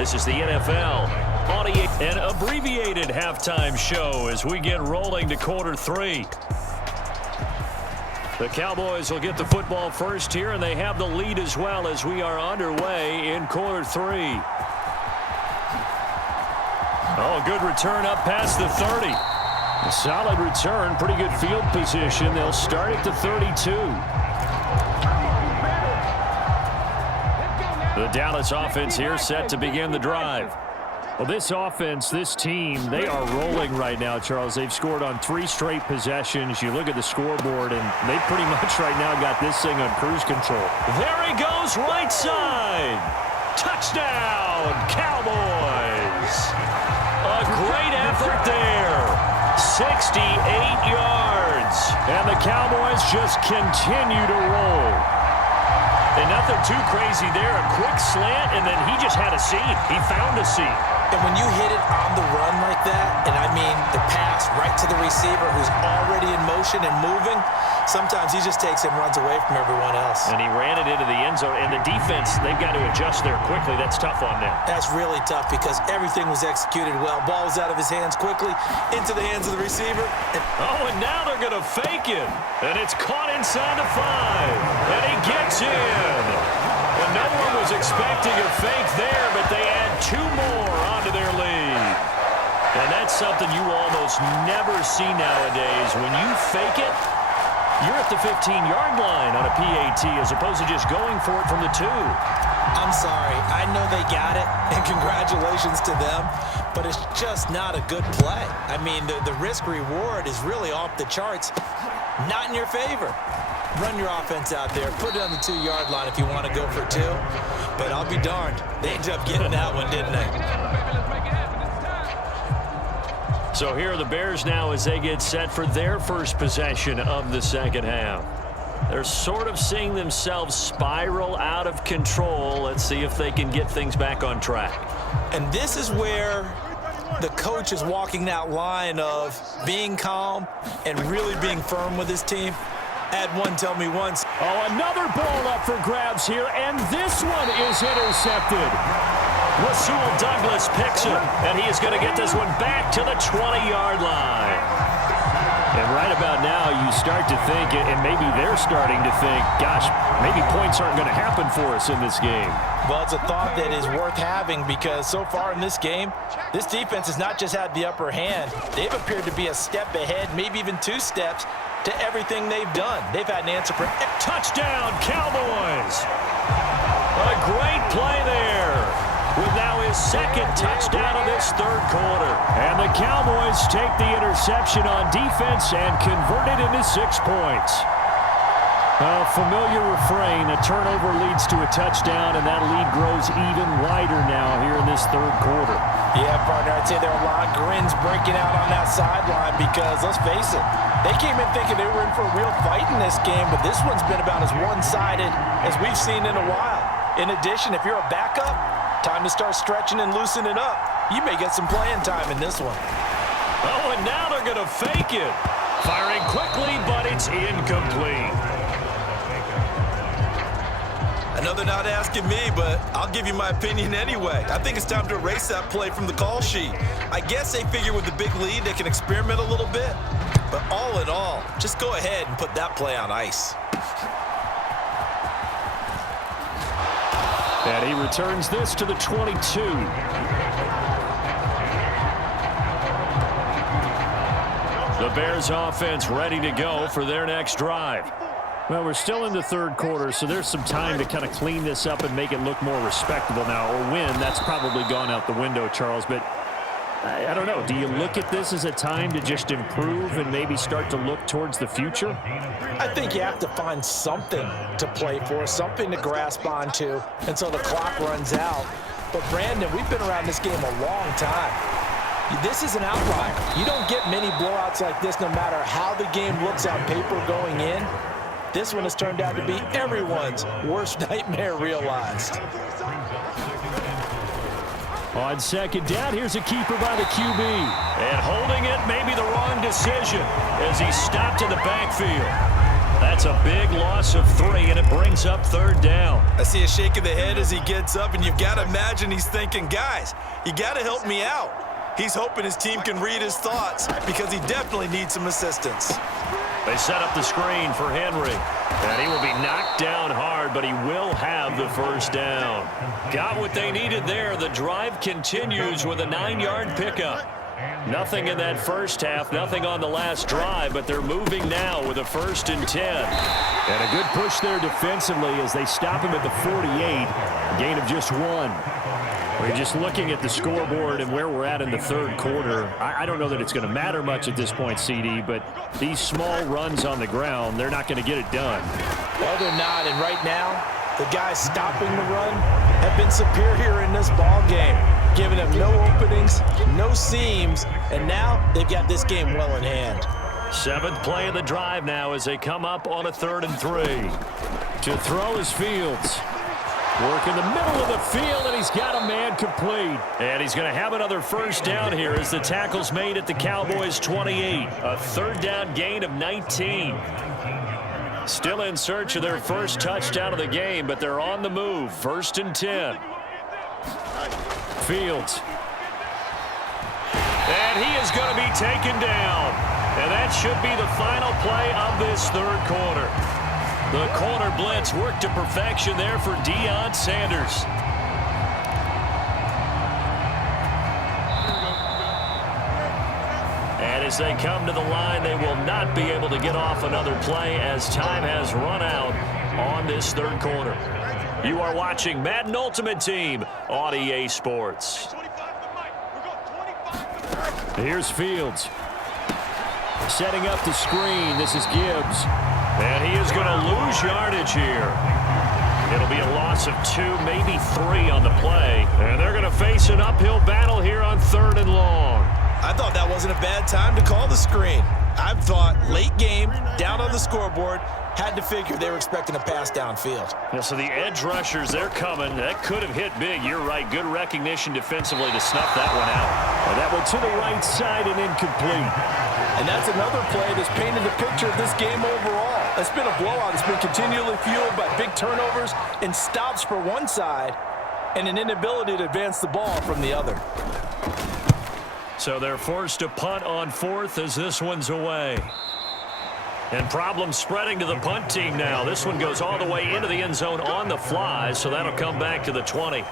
This is the NFL audio, an abbreviated halftime show as we get rolling to quarter three. The Cowboys will get the football first here, and they have the lead as well as we are underway in quarter three. Oh, good return up past the 30. A solid return, pretty good field position. They'll start at the 32. The Dallas offense here set to begin the drive. Well, this offense, this team, they are rolling right now, Charles. They've scored on 3 straight possessions. You look at the scoreboard, and they pretty much right now got this thing on cruise control. There he goes, right side. Touchdown, Cowboys. A great effort there. 68 yards. And the Cowboys just continue to roll. And nothing too crazy there. A quick slant, and then he just had a seam. He found a seam. And when you hit it on the run like that, and I mean the pass right to the receiver who's already in motion and moving, sometimes he just takes it and runs away from everyone else. And he ran it into the end zone. And the defense, they've got to adjust there quickly. That's tough on them. That's really tough because everything was executed well. Ball was out of his hands quickly into the hands of the receiver. And now they're going to fake it. And it's caught inside the 5. And he gets in. And no one was expecting a fake there, but they add 2 more onto their lead. And that's something you almost never see nowadays. When you fake it, you're at the 15-yard line on a PAT as opposed to just going for it from the 2. I'm sorry. I know they got it, and congratulations to them, but it's just not a good play. I mean, the risk-reward is really off the charts, not in your favor. Run your offense out there. Put it on the 2-yard line if you want to go for 2. But I'll be darned. They ended up getting that one, didn't they? So here are the Bears now as they get set for their first possession of the second half. They're sort of seeing themselves spiral out of control. Let's see if they can get things back on track. And this is where the coach is walking that line of being calm and really being firm with his team. Add one, tell me once. Oh, another ball up for grabs here, and this one is intercepted. Rasul Douglas picks it, and he is going to get this one back to the 20-yard line. And right about now, you start to think, and maybe they're starting to think, gosh, maybe points aren't going to happen for us in this game. Well, it's a thought that is worth having because so far in this game, this defense has not just had the upper hand. They've appeared to be a step ahead, maybe even 2 steps, to everything they've done. They've had an answer for touchdown, Cowboys. A great play there with now his second touchdown of this third quarter. And the Cowboys take the interception on defense and convert it into 6 points. A familiar refrain, a turnover leads to a touchdown, and that lead grows even wider now here in this third quarter. Yeah, partner, I'd say there are a lot of grins breaking out on that sideline because, let's face it, they came in thinking they were in for a real fight in this game, but this one's been about as one-sided as we've seen in a while. In addition, if you're a backup, time to start stretching and loosening up. You may get some playing time in this one. Oh, and now they're going to fake it. Firing quickly, but it's incomplete. I know they're not asking me, but I'll give you my opinion anyway. I think it's time to erase that play from the call sheet. I guess they figure with the big lead they can experiment a little bit. But all in all, just go ahead and put that play on ice. And he returns this to the 22. The Bears offense ready to go for their next drive. Well, we're still in the third quarter, so there's some time to kind of clean this up and make it look more respectable now. Or win, that's probably gone out the window, Charles. But I don't know. Do you look at this as a time to just improve and maybe start to look towards the future? I think you have to find something to play for, something to grasp onto until the clock runs out. But, Brandon, we've been around this game a long time. This is an outlier. You don't get many blowouts like this no matter how the game looks on paper going in. This one has turned out to be everyone's worst nightmare realized. On second down, here's a keeper by the QB. And holding it may be the wrong decision as he stopped in the backfield. That's a big loss of 3, and it brings up 3rd down. I see a shake of the head as he gets up, and you've got to imagine he's thinking, guys, you got to help me out. He's hoping his team can read his thoughts because he definitely needs some assistance. They set up the screen for Henry, and he will be knocked down hard, but he will have the 1st down. Got what they needed there. The drive continues with a 9-yard pickup. Nothing in that first half, nothing on the last drive, but they're moving now with a 1st and 10. And a good push there defensively as they stop him at the 48, a gain of just 1. We're just looking at the scoreboard and where we're at in the 3rd quarter. I don't know that it's going to matter much at this point, CD, but these small runs on the ground, they're not going to get it done. Well, they're not, and right now, the guys stopping the run have been superior in this ball game, giving them no openings, no seams, and now they've got this game well in hand. 7th play of the drive now as they come up on a 3rd and 3. To throw is Fields. Work in the middle of the field, and he's got a man complete. And he's going to have another 1st down here as the tackle's made at the Cowboys' 28. A 3rd down gain of 19. Still in search of their 1st touchdown of the game, but they're on the move. 1st and 10. Fields. And he is going to be taken down. And that should be the final play of this 3rd quarter. The corner blitz worked to perfection there for Deion Sanders. And as they come to the line, they will not be able to get off another play as time has run out on this 3rd quarter. You are watching Madden Ultimate Team on EA Sports. Here's Fields. Setting up the screen. This is Gibbs. And he is going to lose yardage here. It'll be a loss of 2, maybe 3 on the play. And they're going to face an uphill battle here on 3rd and long. I thought that wasn't a bad time to call the screen. I thought late game, down on the scoreboard, had to figure they were expecting a pass downfield. Yeah, so the edge rushers, they're coming. That could have hit big. You're right. Good recognition defensively to snuff that one out. And that one to the right side and incomplete. And that's another play that's painted the picture of this game overall. It's been a blowout. It's been continually fueled by big turnovers and stops for one side and an inability to advance the ball from the other. So they're forced to punt on 4th as this one's away. And problems spreading to the punt team now. This one goes all the way into the end zone on the fly, so that'll come back to the 20.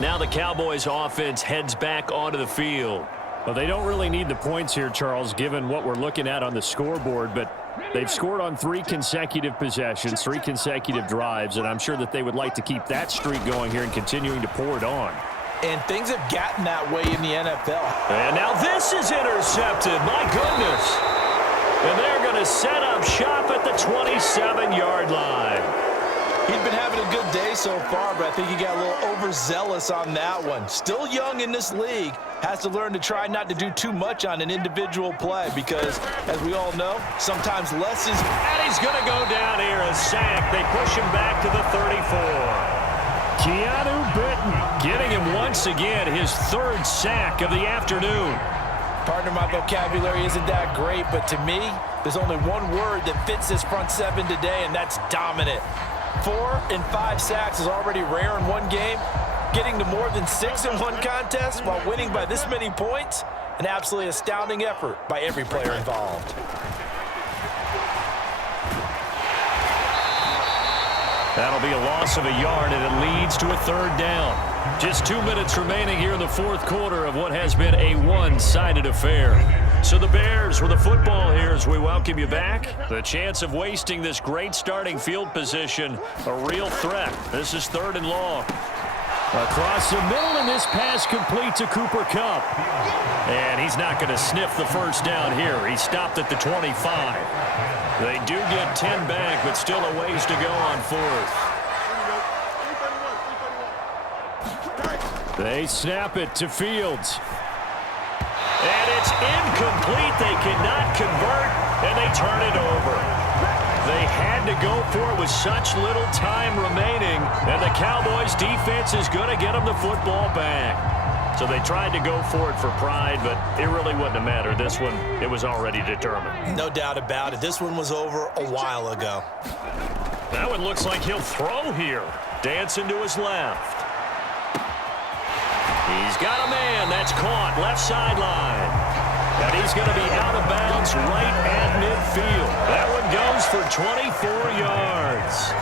Now the Cowboys offense heads back onto the field. Well, they don't really need the points here, Charles, given what we're looking at on the scoreboard, but they've scored on 3 consecutive possessions, 3 consecutive drives, and I'm sure that they would like to keep that streak going here and continuing to pour it on. And things have gotten that way in the NFL. And now this is intercepted. My goodness. And they're going to set up shop at the 27-yard line. He's been having a good day so far, but I think he got a little overzealous on that one. Still young in this league. Has to learn to try not to do too much on an individual play because, as we all know, sometimes less is... And he's going to go down here, a sack. They push him back to the 34. Keanu Benton getting him once again his 3rd sack of the afternoon. Partner, my vocabulary isn't that great, but to me, there's only one word that fits this front 7 today, and that's dominant. 4 and 5 sacks is already rare in one game. Getting to more than 6 in one contest while winning by this many points, an absolutely astounding effort by every player involved. That'll be a loss of a yard, and it leads to a 3rd down. Just 2 minutes remaining here in the 4th quarter of what has been a one-sided affair. So the Bears with the football here as we welcome you back. The chance of wasting this great starting field position, a real threat. This is 3rd and long. Across the middle, and this pass complete to Cooper Kupp. And he's not going to sniff the 1st down here. He stopped at the 25. They do get 10 back, but still a ways to go on 4th. They snap it to Fields. And it's incomplete. They cannot convert, and they turn it over. They had to go for it with such little time remaining, and the Cowboys defense is going to get them the football back. So they tried to go for it for pride, but it really wouldn't have mattered. This one, it was already determined. No doubt about it. This one was over a while ago. That one looks like he'll throw here. Dancing to his left. He's got a man. That's caught. Left sideline. And he's going to be out of bounds right at midfield. That one goes for 24 yards.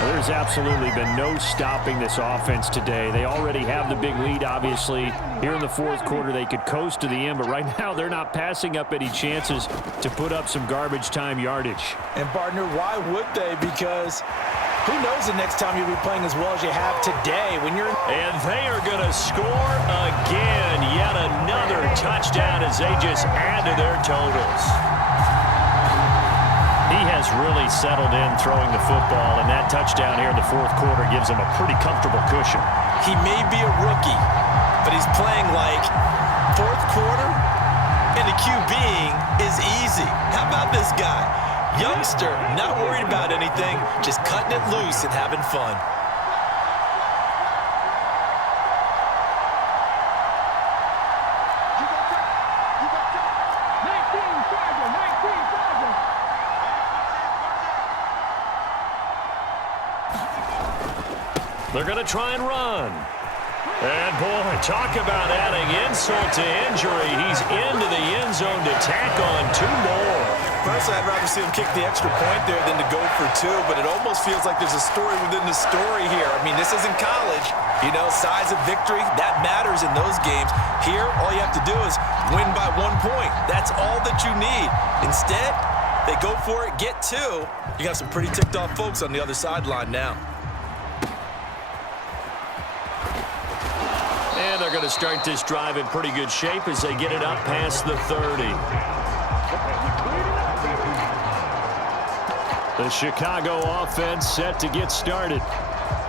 Well, there's absolutely been no stopping this offense today. They already have the big lead, obviously. Here in the fourth quarter, they could coast to the end, but right now they're not passing up any chances to put up some garbage time yardage. And, partner, why would they? Because who knows the next time you'll be playing as well as you have today when you're... And they are going to score again. Yet another touchdown as they just add to their totals. He has really settled in throwing the football, and that touchdown here in the fourth quarter gives him a pretty comfortable cushion. He may be a rookie, but he's playing like fourth quarter, and the QBing is easy. How about this guy? Youngster, not worried about anything, just cutting it loose and having fun. They're going to try and run. And, boy, talk about adding insult to injury. He's into the end zone to tack on two more. Personally, I'd rather see him kick the extra point there than to go for two, but it almost feels like there's a story within the story here. I mean, this isn't college. You know, size of victory, that matters in those games. Here, all you have to do is win by 1 point. That's all that you need. Instead, they go for it, get two. You got some pretty ticked-off folks on the other sideline now. And they're going to start this drive in pretty good shape as they get it up past the 30. The Chicago offense set to get started.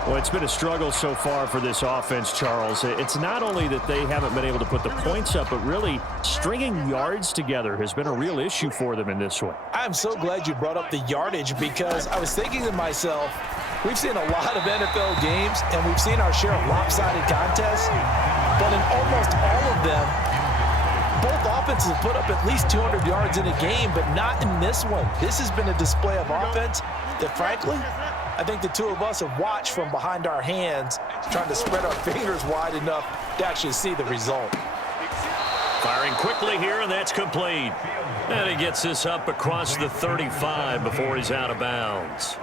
Well, it's been a struggle so far for this offense, Charles. It's not only that they haven't been able to put the points up, but really stringing yards together has been a real issue for them in this one. I'm so glad you brought up the yardage because I was thinking to myself, we've seen a lot of NFL games, and we've seen our share of lopsided contests, but in almost all of them, both offenses have put up at least 200 yards in a game, but not in this one. This has been a display of offense that, frankly, I think the two of us have watched from behind our hands, trying to spread our fingers wide enough to actually see the result. Firing quickly here, and that's complete. And he gets this up across the 35 before he's out of bounds.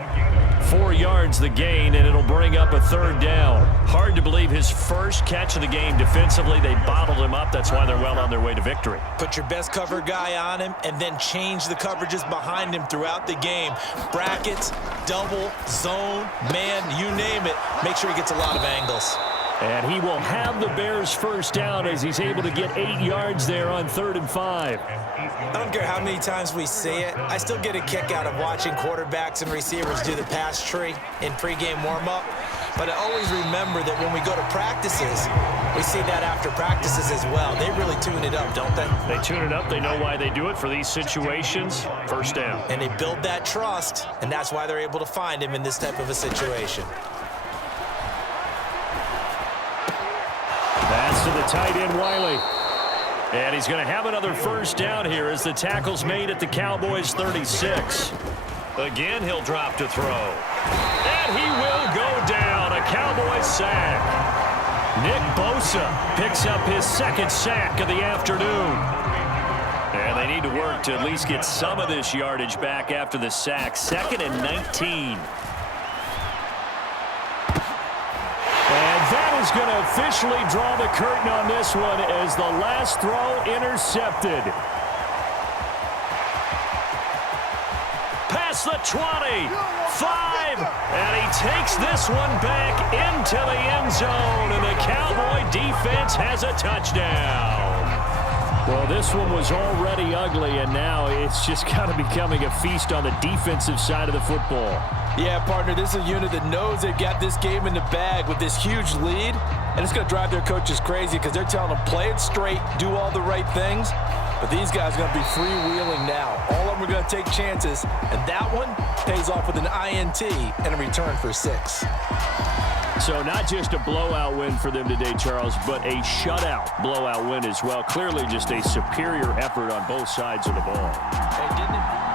4 yards the gain, and it'll bring up a third down. Hard to believe his first catch of the game defensively. They bottled him up. That's why they're well on their way to victory. Put your best cover guy on him and then change the coverages behind him throughout the game. Brackets, double, zone, man, you name it. Make sure he gets a lot of angles. And he will have the Bears first down as he's able to get 8 yards there on 3rd and 5. I don't care how many times we see it. I still get a kick out of watching quarterbacks and receivers do the pass tree in pregame warm-up. But I always remember that when we go to practices, we see that after practices as well. They really tune it up, don't they? They tune it up. They know why they do it for these situations. First down. And they build that trust, and that's why they're able to find him in this type of a situation. Pass to the tight end, Wiley. And he's going to have another first down here as the tackle's made at the Cowboys' 36. Again, he'll drop to throw. And he will go down. A Cowboys sack. Nick Bosa picks up his second sack of the afternoon. And they need to work to at least get some of this yardage back after the sack. 2nd and 19. That is going to officially draw the curtain on this one as the last throw intercepted. Past the 20, 5, and he takes this one back into the end zone, and the Cowboy defense has a touchdown. Well, this one was already ugly, and now it's just kind of becoming a feast on the defensive side of the football. Yeah, partner, this is a unit that knows they've got this game in the bag with this huge lead, and it's going to drive their coaches crazy because they're telling them play it straight, do all the right things, but these guys are going to be freewheeling now. All of them are going to take chances, and that one pays off with an INT and a return for 6. So not just a blowout win for them today, Charles, but a shutout blowout win as well. Clearly just a superior effort on both sides of the ball. Hey, didn't it